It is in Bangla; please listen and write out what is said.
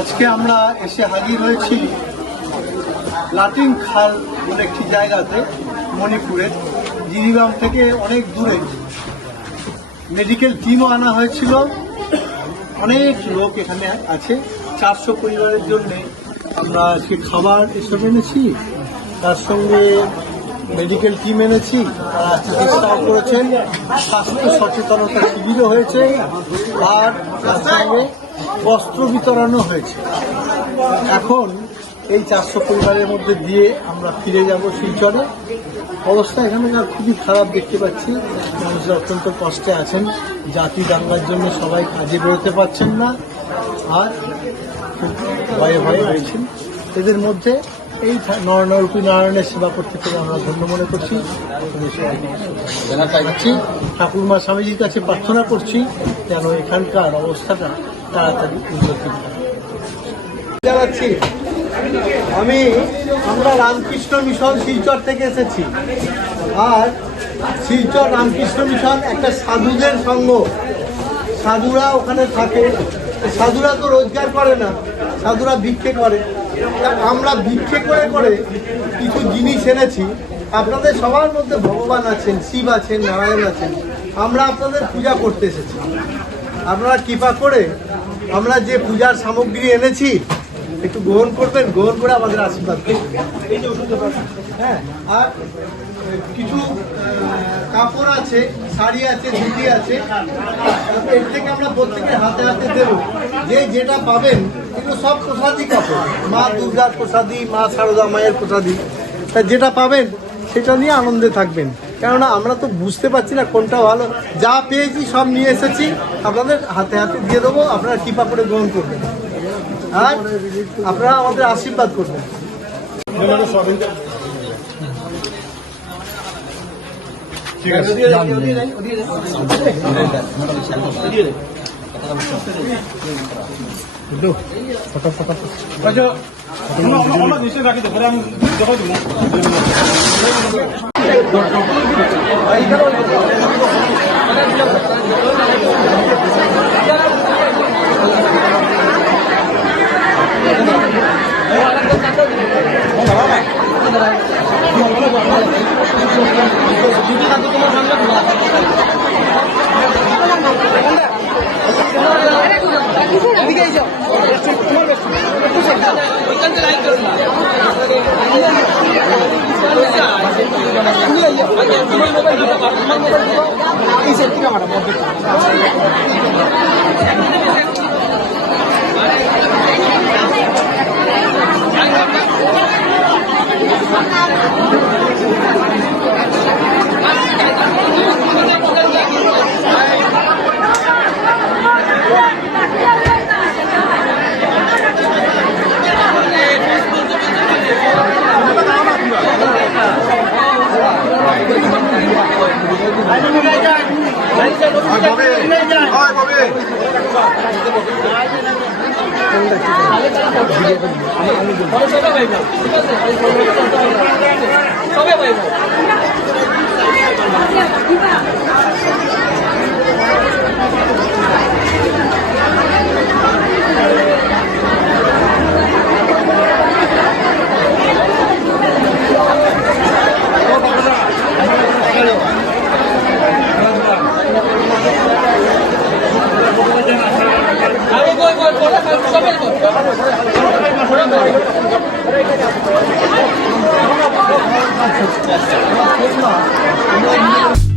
আজকে আমরা এসে হাজির হয়েছি লাটিং খাল বলে একটি জায়গাতে, মণিপুরের জিরিবাম থেকে অনেক দূরে। মেডিকেল টিমও আনা হয়েছিল, অনেক লোক এখানে আছে। 400 পরিবারের জন্য আমরা আজকে খাবার এসব এনেছি, তার সঙ্গে মেডিকেল টিম এনেছি, তারা চিকিৎসাও করেছেন, স্বাস্থ্য সচেতনতা শিবিরও হয়েছে, আর তার সঙ্গে বস্ত্র বিতরণও হয়েছে। এখন এই 400 পরিবারের মধ্যে দিয়ে আমরা ফিরে যাব শিলচরে। অবস্থা এখানকার খুবই খারাপ দেখতে পাচ্ছি, মানুষরা অত্যন্ত কষ্টে আছেন। জাতি দাঙ্গার জন্য সবাই কাজে বেরোতে পারছেন না, আর ভয়ে ভয়ে রয়েছেন। এদের মধ্যে এই নরনারূপী নারায়ণের সেবা করতে পেরে আমরা ধন্য মনে করছি। ঠাকুরমা স্বামীজির কাছে প্রার্থনা করছি যেন এখানকার অবস্থাটা তাড়াতাড়ি উন্নতি জানাচ্ছি। আমরা রামকৃষ্ণ মিশন শিলচর থেকে এসেছি, আর শিলচর রামকৃষ্ণ মিশন একটা সাধুদের সঙ্গ। সাধুরা ওখানে থাকে, সাধুরা তো রোজগার করে না, সাধুরা ভিক্ষে করে। আমরা ভিক্ষে করে করে কিছু জিনিস এনেছি। আপনাদের সবার মধ্যে ভগবান আছেন, শিব আছেন, নারায়ণ আছেন। আমরা আপনাদের পূজা করতে এসেছি। আপনারা কৃপা করে আমরা যে পূজার সামগ্রী এনেছি একটু গ্রহণ করবেন, গ্রহণ করে আমাদের আশীর্বাদ করবেন। হ্যাঁ, আর কিছু কাপড় আছে, শাড়ি আছে, ধুতি আছে, এর থেকে আমরা প্রত্যেকের হাতে হাতে দেবো। যে যেটা পাবেন এগুলো সব প্রসাদী কাপড়, মা দুর্গার প্রসাদী, মা সারদা মায়ের প্রসাদী। তা যেটা পাবেন সেটা নিয়ে আনন্দে থাকবেন, কেননা আমরা তো বুঝতে পারছি না কোনটা ভালো। যা পেয়েছি সব নিয়ে এসেছি, আপনাদের হাতে হাতে দিয়ে দেবো। আপনারা কৃপা করে গ্রহণ করবেন, আর আপনারা আমাদের আশীর্বাদ করবেন। ঠিক আছে, Gracias.